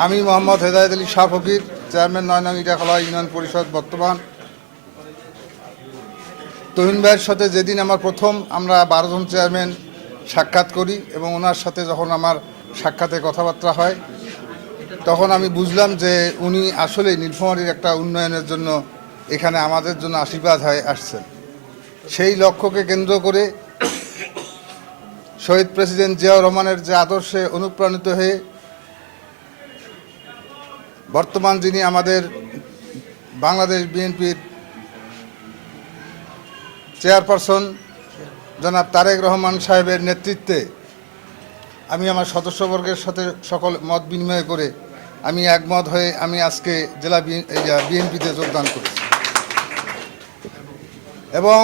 আমি মোহাম্মদ হেদায়েত আলী শাহ ফকির, চেয়ারম্যান ৯ নং ইটাখলা ইউনিয়ন পরিষদ বর্তমান। তুহিন ভাইয়ের সাথে যেদিন আমার প্রথম আমরা 12 জন চেয়ারম্যান সাক্ষাৎ করি এবং ওনার সাথে যখন আমার সাক্ষাতে কথাবার্তা হয়, তখন আমি বুঝলাম যে উনি আসলেই নীলফামারীর একটা উন্নয়নের জন্য এখানে আমাদের জন্য আশীর্বাদ হয়ে আসছেন। সেই লক্ষ্যকে কেন্দ্র করে শহীদ প্রেসিডেন্ট জিয়াউর রহমানের যে আদর্শে অনুপ্রাণিত হয়ে বর্তমান যিনি আমাদের বাংলাদেশ বিএনপির চেয়ারপারসন জনাব তারেক রহমান সাহেবের নেতৃত্বে আমি আমার সদস্যবর্গের সাথে সকল মত বিনিময় করে আমি একমত হয়ে আমি আজকে জেলা বিএনপিতে যোগদান করেছি এবং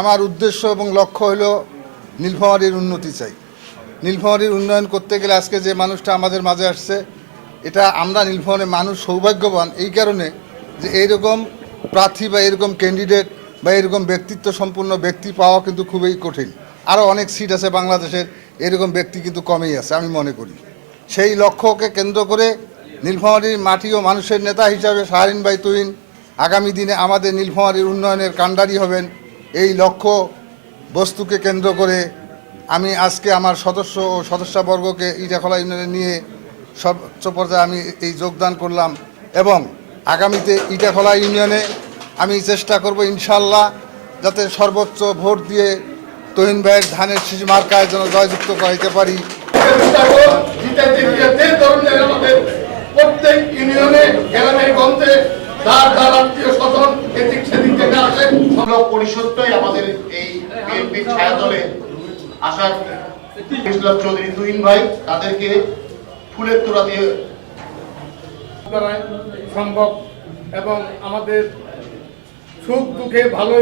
আমার উদ্দেশ্য এবং লক্ষ্য হল নীলফামারীর উন্নতি চাই। নীলফামারীর উন্নয়ন করতে গেলে আজকে যে মানুষটা আমাদের মাঝে আসছে, এটা আমরা নীলফামারীর মানুষ সৌভাগ্যবান এই কারণে যে এইরকম প্রার্থী বা এরকম ক্যান্ডিডেট বা এরকম ব্যক্তিত্ব সম্পূর্ণ ব্যক্তি পাওয়া কিন্তু খুবই কঠিন। আরও অনেক সিট আছে বাংলাদেশের, এরকম ব্যক্তি কিন্তু কমেই আছে আমি মনে করি। সেই লক্ষ্যকে কেন্দ্র করে নীলফামারীর মাটি ও মানুষের নেতা হিসাবে শাহরিন ভাই তুহিন আগামী দিনে আমাদের নীলফামারীর উন্নয়নের কাণ্ডারি হবেন। এই লক্ষ্য বস্তুকে কেন্দ্র করে আমি আজকে আমার সদস্য ও সদস্যবর্গকে ইটাখলা ইউনিয়নে নিয়ে সর্বোচ্চ পর্যায়ে আমি এই যোগদান করলাম এবং আগামীতে ইটাখলা ইউনিয়নে আমি চেষ্টা করব ইনশাল্লাহ যাতে সর্বোচ্চ ভোট দিয়ে তুহিন ভাইয়ের ধানের শীষ মার্কায় যেন জয়যুক্ত করাইতে পারি। প্রত্যেক ইউনিয়নে গ্রামের গঞ্জে পরিষদটাই আমাদের এই বিএনপির ছায়াতলে আসার চৌধুরী তুহিন ভাই তাদেরকে ফুলের তোড়া দিয়ে সম্ভব এবং আমাদের সুখ দুঃখে ভালো।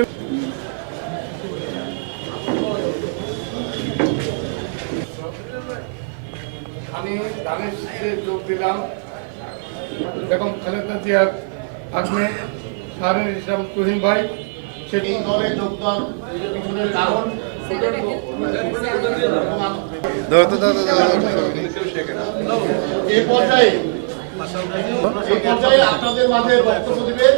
আমি ধানের শীষে যোগ দিলাম বেগম খালেদা জিয়ার আগ্নে শাহরিন ইসলাম তুহিন ভাই সেটি দলে যোগদান পিছনের কারণ এই পর্যায়ে আপনাদের মাঝে বক্তব্য দিবেন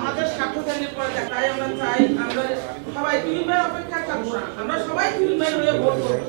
আমাদের স্বার্থ থাকলে পরে তাই আমরা চাই আমরা সবাই তুহিন ভাই অপেক্ষা থাকবো না, আমরা সবাই তুহিন ভাই হয়ে ভোট করবো।